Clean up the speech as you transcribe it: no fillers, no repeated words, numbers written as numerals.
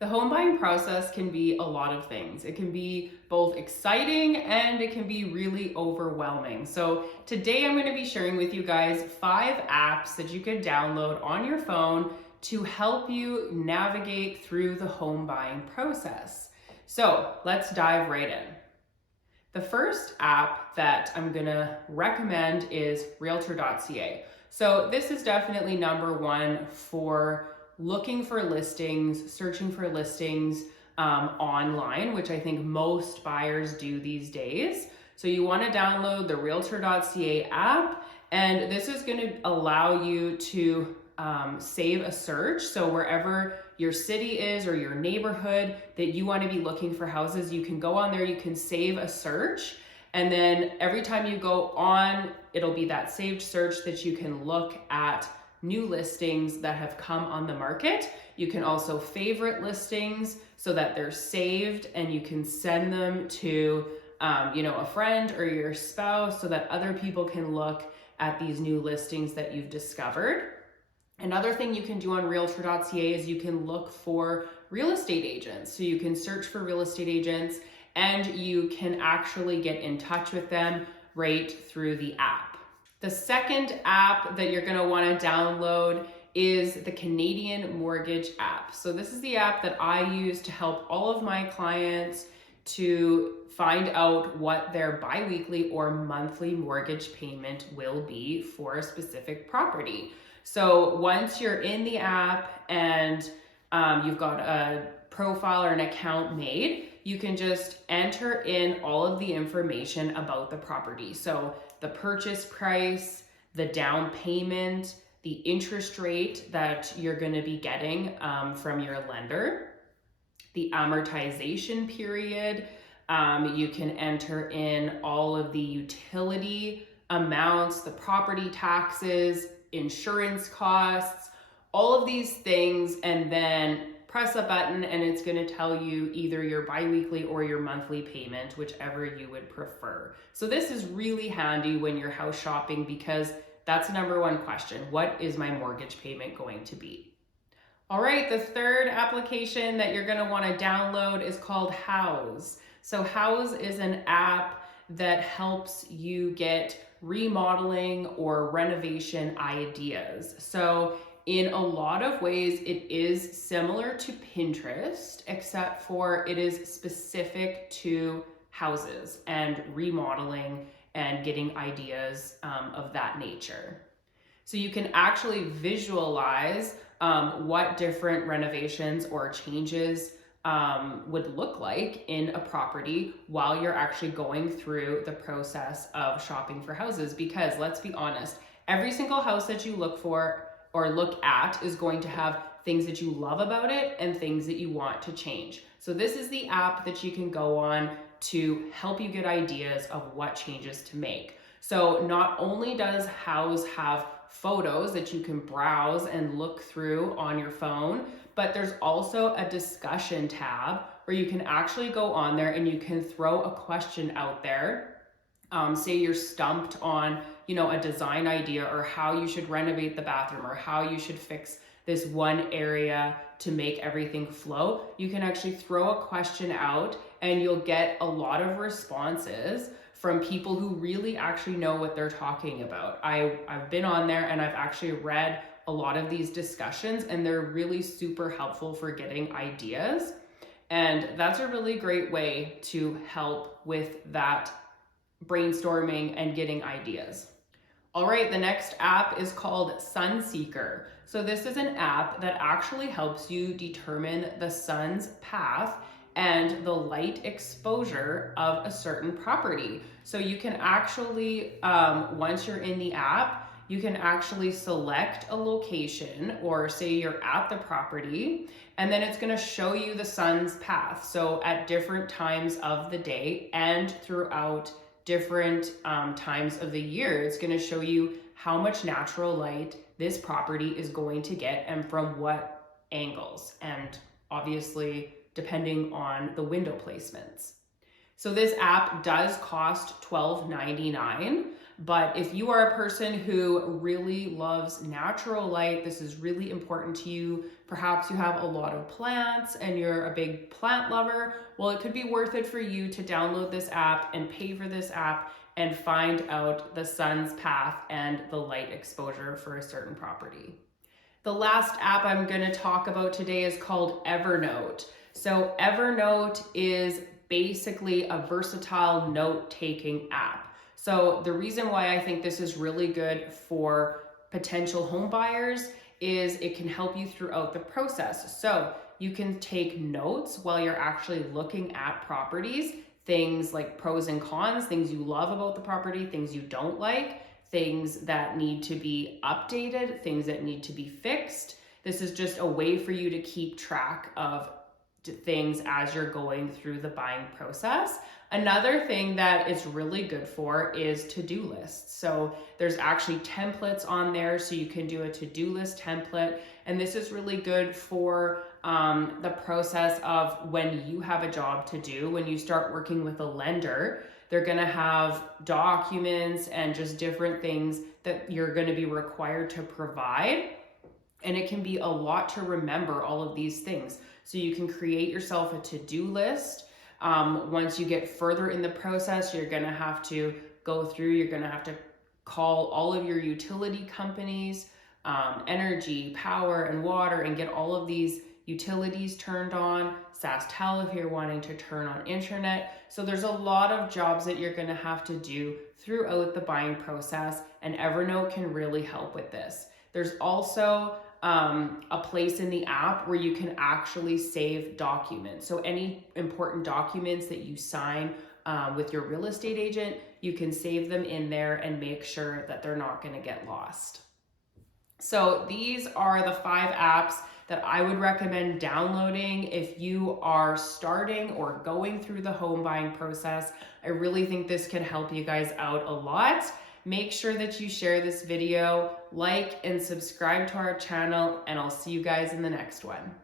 The home buying process can be a lot of things. It can be both exciting and it can be really overwhelming. So today I'm going to be sharing with you guys 5 apps that you could download on your phone to help you navigate through the home buying process. So let's dive right in. The first app that I'm going to recommend is Realtor.ca. So this is definitely number one for looking for listings, searching for listings online, which I think most buyers do these days. So you want to download the Realtor.ca app, and this is going to allow you to save a search. So wherever your city is or your neighborhood that you want to be looking for houses, you can go on there, you can save a search. And then every time you go on, it'll be that saved search that you can look at new listings that have come on the market. You can also favorite listings so that they're saved and you can send them to a friend or your spouse so that other people can look at these new listings that you've discovered. Another thing you can do on Realtor.ca is you can look for real estate agents. So you can search for real estate agents and you can actually get in touch with them right through the app. The second app that you're going to want to download is the Canadian Mortgage app. So this is the app that I use to help all of my clients to find out what their biweekly or monthly mortgage payment will be for a specific property. So once you're in the app and you've got a profile or an account made, you can just enter in all of the information about the property. So the purchase price, the down payment, the interest rate that you're going to be getting from your lender, the amortization period. You can enter in all of the utility amounts, the property taxes, insurance costs, all of these things, and then press a button and it's going to tell you either your biweekly or your monthly payment, whichever you would prefer. So this is really handy when you're house shopping because that's the number one question. What is my mortgage payment going to be? All right, the third application that you're going to want to download is called House. So House is an app that helps you get remodeling or renovation ideas. So in a lot of ways, it is similar to Pinterest, except for it is specific to houses and remodeling and getting ideas of that nature. So you can actually visualize what different renovations or changes would look like in a property while you're actually going through the process of shopping for houses. Because let's be honest, every single house that you look for or look at is going to have things that you love about it and things that you want to change. So this is the app that you can go on to help you get ideas of what changes to make. So not only does House have photos that you can browse and look through on your phone, but there's also a discussion tab where you can actually go on there and you can throw a question out there. Say you're stumped on, a design idea or how you should renovate the bathroom or how you should fix this one area to make everything flow. You can actually throw a question out and you'll get a lot of responses from people who really actually know what they're talking about. I've been on there and I've actually read a lot of these discussions and they're really super helpful for getting ideas. And that's a really great way to help with that brainstorming and getting ideas. All right, the next app is called Sunseeker. So this is an app that actually helps you determine the sun's path and the light exposure of a certain property. So you can actually, once you're in the app, you can actually select a location or say you're at the property and then it's going to show you the sun's path. So at different times of the day and throughout different times of the year, it's going to show you how much natural light this property is going to get and from what angles, and obviously depending on the window placements. So this app does cost $12.99. But if you are a person who really loves natural light, this is really important to you. Perhaps you have a lot of plants and you're a big plant lover. Well, it could be worth it for you to download this app and pay for this app and find out the sun's path and the light exposure for a certain property. The last app I'm going to talk about today is called Evernote. So Evernote is basically a versatile note-taking app. So the reason why I think this is really good for potential home buyers is it can help you throughout the process. So you can take notes while you're actually looking at properties, things like pros and cons, things you love about the property, things you don't like, things that need to be updated, things that need to be fixed. This is just a way for you to keep track of things as you're going through the buying process. Another thing that it's really good for is to-do lists. So there's actually templates on there, so you can do a to-do list template. And this is really good for the process of when you have a job to do. When you start working with a lender, they're gonna have documents and just different things that you're gonna be required to provide. And it can be a lot to remember all of these things. So you can create yourself a to-do list. Once you get further in the process, you're gonna have to go through, you're gonna have to call all of your utility companies, energy, power, and water, and get all of these utilities turned on, SaskTel if you're wanting to turn on internet. So there's a lot of jobs that you're gonna have to do throughout the buying process, and Evernote can really help with this. There's also a place in the app where you can actually save documents. So any important documents that you sign with your real estate agent, you can save them in there and make sure that they're not going to get lost. So these are the 5 apps that I would recommend downloading if you are starting or going through the home buying process. I really think this can help you guys out a lot. Make sure that you share this video, like and subscribe to our channel, and I'll see you guys in the next one.